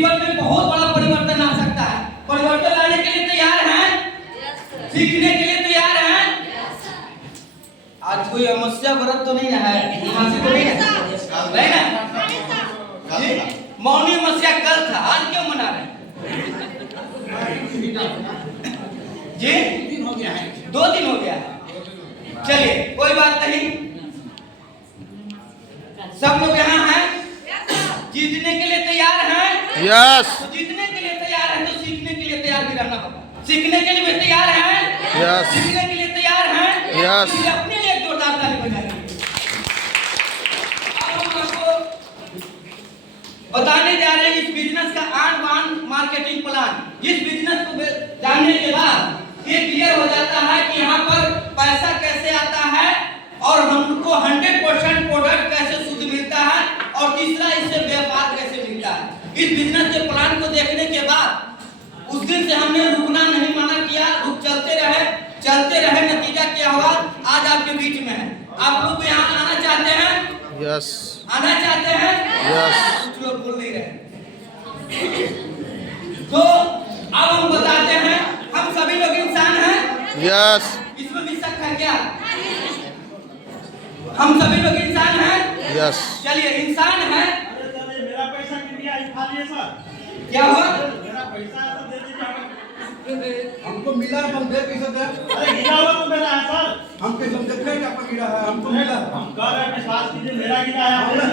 जीवन में बहुत बड़ा परिवर्तन आ सकता है। परिवर्तन लाने के लिए तैयार हैं? सीखने के लिए तैयार हैं? आज कोई अमावस्या व्रत तो नहीं है, तो नहीं है ना? मौनी अमावस्या कल था, आज क्यों मना रहे हैं जी? 2 दिन हो गया है। चलिए कोई बात नहीं, सब लोग यहाँ हैं, जीतने के लिए तैयार हैं? यस। तो जीतने के लिए तैयार हैं तो सीखने के लिए तैयार भी रहना होगा। सीखने के लिए भी तैयार हैं? यस। सीखने के लिए तैयार हैं? यस। इसलिए अपने लिए एक जोरदार ताली बजाइए। अब हम आपको बताने जा रहे हैं इस बिजनेस का आन बान मार्केटिंग प्लान। जिस बिजनेस को जानने के बाद ये क्लियर हो जाता है कि यहाँ पर पैसा कैसे आता है और हमको 100% प्रोडक्ट कैसे शुद्ध मिलता है और तीसरा इससे व्यापार कैसे मिलता है। इस बिजनेस के प्लान को देखने के बाद उस दिन से हमने रुकना नहीं मना किया, चलते रहे। नतीजा क्या हुआ? आज आपके बीच में है। आप लोग यहाँ आना चाहते हैं? यस। आना चाहते हैं? यस। कुछ लोग बोल नहीं रहे। तो अब हम बताते हैं, हम सभी लोग इंसान हैं। यस। इसमें भी शक है क्या? हम सभी लोग इंसान हैं। यस। चलिए इंसान है। मेरा पैसा गिर गया, खा लिए सर। क्या हुआ? मेरा पैसा दे दीजिए। हमको मिला, हम दे कैसे दे? अरे गिरा हुआ तो मेरा है सर। हम कैसे देखे कि आपका गिरा है? हमको मिला। हम कह रहे हैं विश्वास कीजिए, मेरा गिरा है। अरे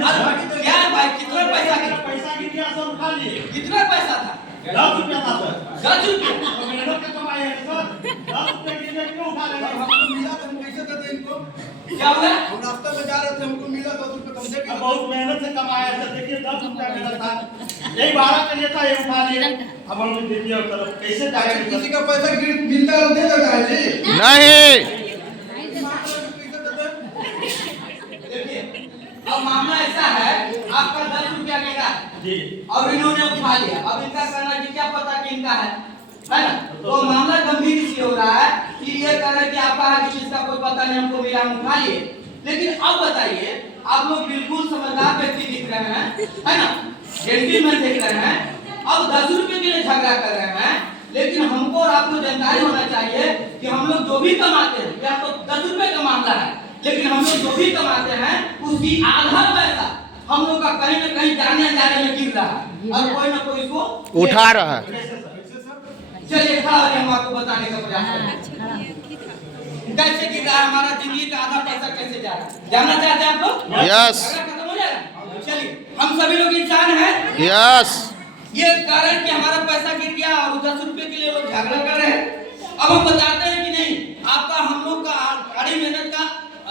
क्या भाई, कितना पैसा मेरा गिरा? पैसा गिर गया सर, उठा लिए। कितना पैसा था? 10 रुपया था सर। 10 रुपये। तो मेहनत का कमाई है सर। 10 रुपया गिरने क्यों उठा लेंगे? हमको मिला तो हम कैसे देते इनको? क्या हुआ? हम रास्ते में जा रहे थे, हमको मिला 10 रुपये, तो हम दे अब कैसे? बहुत मेहनत से कमाया सर। देखिए 10 रुपया मेरा था, यही भाड़ा के लिए था, ये उठा लिए। अब हम देखिए सर कैसे अच्छा, जाएंगे? किसी का पैसा गिरता है, दे देगा है जी? नहीं। कैसे देते? देखिए अब मामला ऐसा है, आपका 10 रुपया गिरा जी। और इन्होंने उठा लिया। अब इनका कहना कि क्या पता कि इनका है ना? तो मामला गंभीर इसलिए हो रहा है कि ये कह रहे हैं कि आपका है कि इसका कोई पता नहीं, हमको मिला, हम उठा लिए। लेकिन अब बताइए, आप लोग बिल्कुल समझदार व्यक्ति दिख रहे हैं, है ना? जेंटलमैन दिख रहे हैं। अब 10 रुपए के लिए झगड़ा कर रहे हैं, लेकिन हमको और आपको जानकारी होना चाहिए कि हम लोग जो भी कमाते हैं, या तो 10 रुपए का मामला है, लेकिन हम लोग जो भी कमाते हैं उसकी आधा पैसा हम लोग का कहीं न कहीं जाने में गिर रहा है और कोई ना कोई इसको उठा रहा है। चलिए खड़ा होकर हम आपको बताने का प्रयास करेंगे कैसे गिर रहा है, हमारा जिंदगी का आधा पैसा कैसे जा रहा है। जानना चाहते हैं आप लोग? यस। खत्म हो जाएगा। चलिए हम सभी लोग इंसान हैं। यस। ये कारण कि हमारा पैसा गिर गया और 10 रुपए के लिए लोग झगड़ा कर रहे हैं। अब हम बताते हैं कि नहीं, आपका हम लोग का कड़ी मेहनत का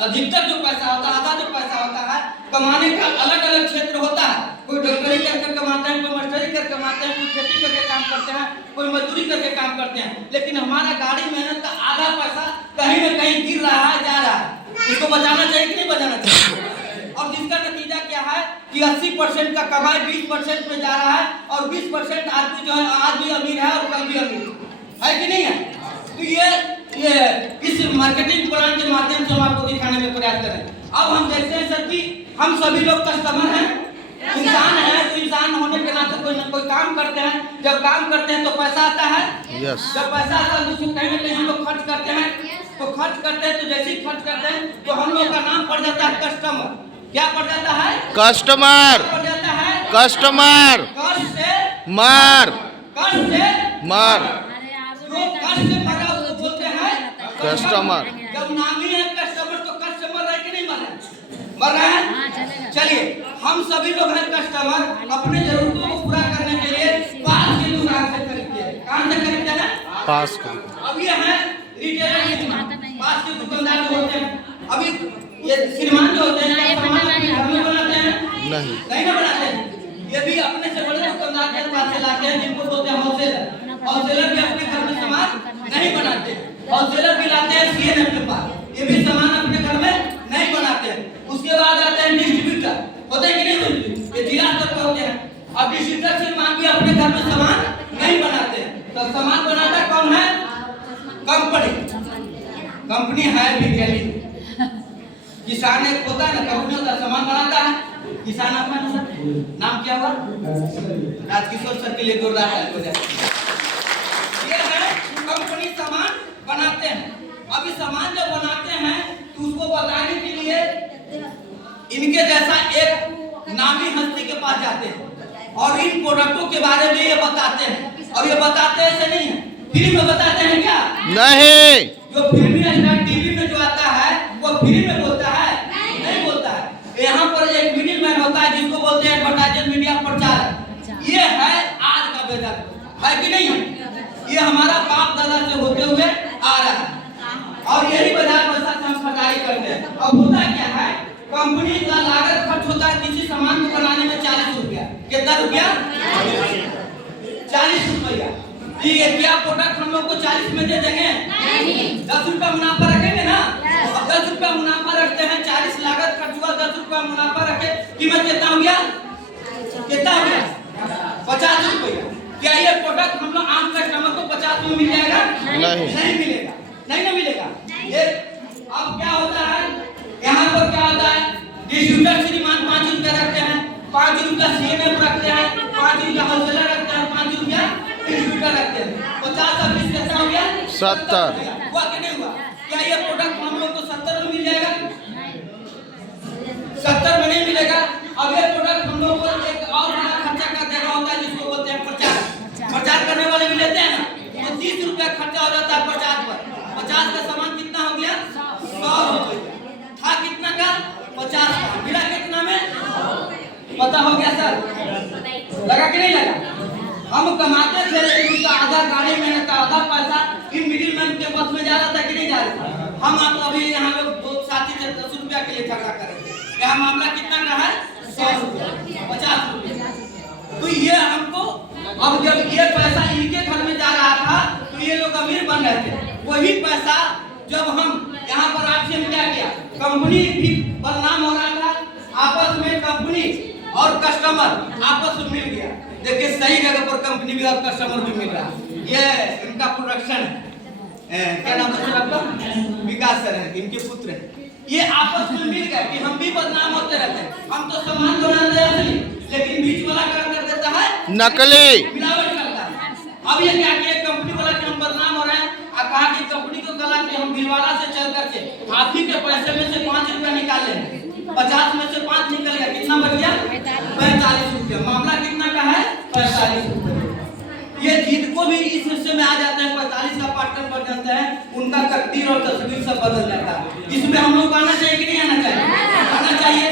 अधिकतर जो पैसा होता है, आधा जो पैसा होता है, कमाने का अलग अलग क्षेत्र होता है। कोई डॉक्टरी करके कमाते हैं, कोई मास्टरी करके कमाते हैं, कोई खेती करके काम करते हैं, कोई मजदूरी करके काम करते हैं। लेकिन हमारा गाड़ी मेहनत का आधा पैसा कहीं न कहीं गिर रहा है, जा रहा है। इसको बचाना चाहिए कि नहीं बचाना चाहिए? और जिसका नतीजा क्या है कि 80% का कमाई 20% में जा रहा है और 20% आदमी जो है आज भी अमीर है और कल भी अमीर है कि नहीं है? तो ये इस मार्केटिंग प्लान के माध्यम से हम आपको दिखाने का प्रयास करें। अब हम देखते हैं सर कि हम सभी लोग कस्टमर हैं, इंसान हैं, तो इंसान होने के नाते कोई ना कोई काम करते हैं। जब काम करते हैं तो पैसा आता है। यस। जब पैसा आता है तो उसको कहीं ना कहीं हम लोग खर्च करते हैं। तो खर्च करते हैं तो जैसे ही खर्च करते हैं तो हम लोग का नाम पड़ जाता है कस्टमर। क्या पड़ जाता है? कस्टमर। पड़ जाता है कस्टमर। कर्ज से मार। कर्ज से मार। जो कर्ज से भरा उसको बोलते हैं कस्टमर। जब नाम ही है कस्टमर तो कस्टमर रहे कि नहीं मर रहे हैं? चलिए हम सभी लोग हैं कस्टमर, अपने जरूरतों को पूरा करने के लिए पास की दुकान से खरीदते हैं। कहाँ से खरीदते हैं? पास कर। अब ये है रिटेलर, पास के दुकानदार जो होते हैं। अभी ये श्रीमान जो होते हैं सामान अपने घर में बनाते हैं? नहीं। नहीं ना बनाते हैं। ये भी अपने से बड़े दुकानदार के पास से लाते हैं, जिनको बोलते हैं होलसेलर। होलसेलर भी अपने घर में सामान नहीं बनाते, होलसेलर भी लाते हैं सीएन अपने पास, ये भी सामान अपने घर में नहीं बनाते हैं। उसके बाद आते हैं डिस्ट्रीब्यूटर, होते हैं कि नहीं? ये जिला स्तर पर होते हैं। अब डिस्ट्रीब्यूटर श्रीमान भी अपने घर में सामान नहीं बनाते हैं, तो सामान बनाता कौन है? कंपनी है विज्ञानी। किसान एक होता है ना, कंपनी होता है, सामान बनाता है किसान। अपना नाम क्या हुआ? राजकिशोर सर के लिए जोरदार ताली हो जाए। ये है कंपनी सामान बनाते हैं। अभी सामान जब बनाते हैं तो उसको बताने के लिए इनके जैसा एक नामी हस्ती के पास जाते हैं और इन प्रोडक्टों के बारे में ये बताते हैं। और ये बताते ऐसे नहीं है, फ्री में बताते हैं क्या? नहीं। जो फिल्मी स्टार टीवी में जो आता है वो फ्री में बोलता है? नहीं बोलता है। यहाँ पर एक मिडिल मैन होता है जिसको बोलते हैं एडवर्टाइजर मीडिया प्रचारक। ये है आज का वेदांत, है कि नहीं है? ये हमारा बाप दादा से होते हुए आ रहा है और यही बाजार व्यवस्था से हम खरीदारी करते हैं। अब होता क्या है, कंपनी का लागत खर्च होता है किसी सामान को बनाने में 40 रुपया। कितना रुपया? 40 रुपया। ये क्या प्रोडक्ट हम लोग को 40 में दे देंगे? 10 रुपया मुनाफा रखेंगे ना। अब 10 रुपया मुनाफा रखते हैं, 40 लागत खर्च हुआ, 10 रुपया मुनाफा रखे, कीमत कितना हो गया? कितना हो गया? 50 रुपया। क्या ये प्रोडक्ट हम लोग आम कस्टमर को 50 में मिल जाएगा? नहीं मिलेगा, नहीं ना मिलेगा। ये अब क्या होता है, यहाँ पर क्या होता है, डिस्ट्रीब्यूटर श्रीमान 5 रुपया रखते हैं, 5 रुपया सीएमएफ रखते हैं, 5 रुपया होलसेलर रखते हैं, 5 रुपया डिस्ट्रीब्यूटर रखते हैं। 50 और 20 कितना हो गया? 70। हुआ कि नहीं हुआ? क्या ये प्रोडक्ट हम लोग को 70 में मिल जाएगा? 70 में नहीं मिलेगा। अब ये प्रोडक्ट हम लोग को एक और बड़ा खर्चा कर देना होता है जिसको बोलते हैं प्रचार। प्रचार करने वाले भी लेते हैं ना, तो 30 रुपया खर्चा हो जाता है प्रचार पर। 50 का सामान कितना हो गया? 100 रुपया। था कितना का? 50 का। मिला कितना में? पता हो गया सर? लगा कि नहीं लगा? हम कमाते थे लेकिन उसका आधा गाड़ी में का आधा पैसा इन मिडिल मैन के बस में जा रहा था कि नहीं जा रहा था? हम आप अभी यहाँ लोग दो साथी थे 10 रुपया के लिए झगड़ा कर रहे थे। यहाँ मामला कितना का है? 100 रुपया, 50 रुपया। तो ये हमको अब जब ये पैसा इनके घर में जा रहा था तो ये लोग अमीर बन रहे थे। वही पैसा जब हम यहाँ पर आपसे क्या किया, कंपनी भी बदनाम हो रहा था, आपस में कंपनी और कस्टमर आपस में मिल गया। देखिए सही जगह पर कंपनी भी और कस्टमर भी मिल रहा है। ये इनका प्रोडक्शन है, क्या नाम है आपका? विकास सर है, इनके पुत्र हैं। ये आपस में मिल गए कि हम भी बदनाम होते रहते हैं। हम तो सामान बनाते हैं असली, लेकिन बीच वाला क्या कर देता है? नकली। मिलावट करता है। अब ये क्या किया, कंपनी वाला कि हम बदनाम हो रहे हैं, और कहा कि कंपनी को कहा कि हम भिलवाड़ा से चल करके आप ही के पैसे में से 5 रुपया निकाल लेंगे। 50 में से 5 निकल गया, कितना बच गया? 45 रुपया। मामला कितना का है? 45 रुपया। ये जीत को भी इस हिस्से में आ जाता है, 45 का पार्टनर बन जाता है, उनका तकदीर और तस्वीर सब बदल जाता है। इसमें हम लोग आना चाहिए कि नहीं आना चाहिए? आना चाहिए।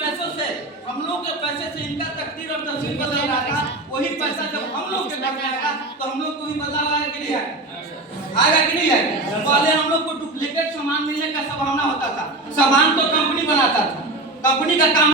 पैसों से, हम लोग के पैसे से इनका तकदीर और तस्वीर बदल रहा था। वही पैसा जब हम लोग के घर में आएगा तो हम लोग को भी बदलाव आएगा कि नहीं आएगा? आएगा कि नहीं आएगा? पहले हम लोग को डुप्लीकेट सामान मिलने का संभावना होता था। सामान तो कंपनी बनाता था, कंपनी का काम